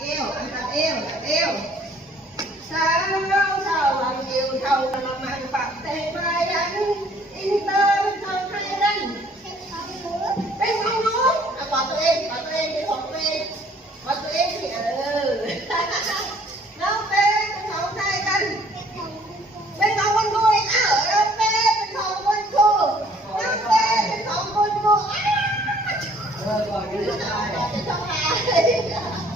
เอวอันตัดเอวตัดเอวสาวเราสาววังเอวเท่ากระมังปักแต่มาดันอินเตอร์เป็นคนไทยดันเป็นของหนูเป็นของหนูอะบอกตัวเองบอกตัวเองเป็นของตัวเองบอกตัวเองสิเออเราเป็นของไทยกันเป็นของคนดูอีกอ้าวเราเป็นของคนดูเราเป็นของคนดูอ้าวเออนั่ได้จะทำอะไร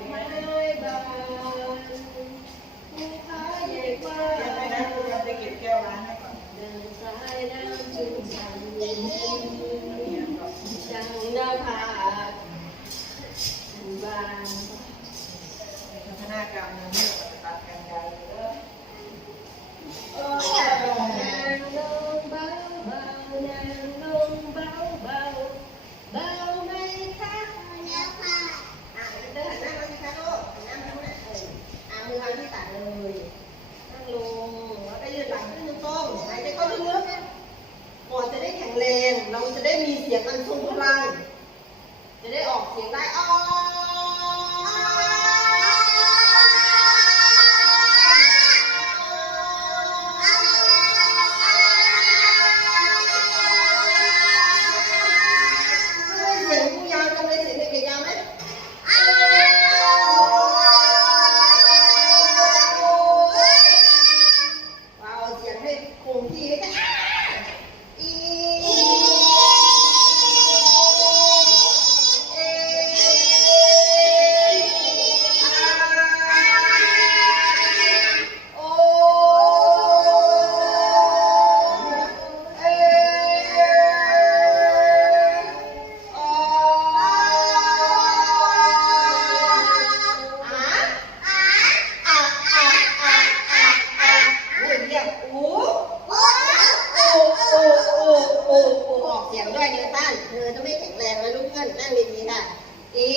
เดี๋ยวไปนะคุณจะไปเก็บแก้วร้านให้ กันนั่งดีๆค่ะอี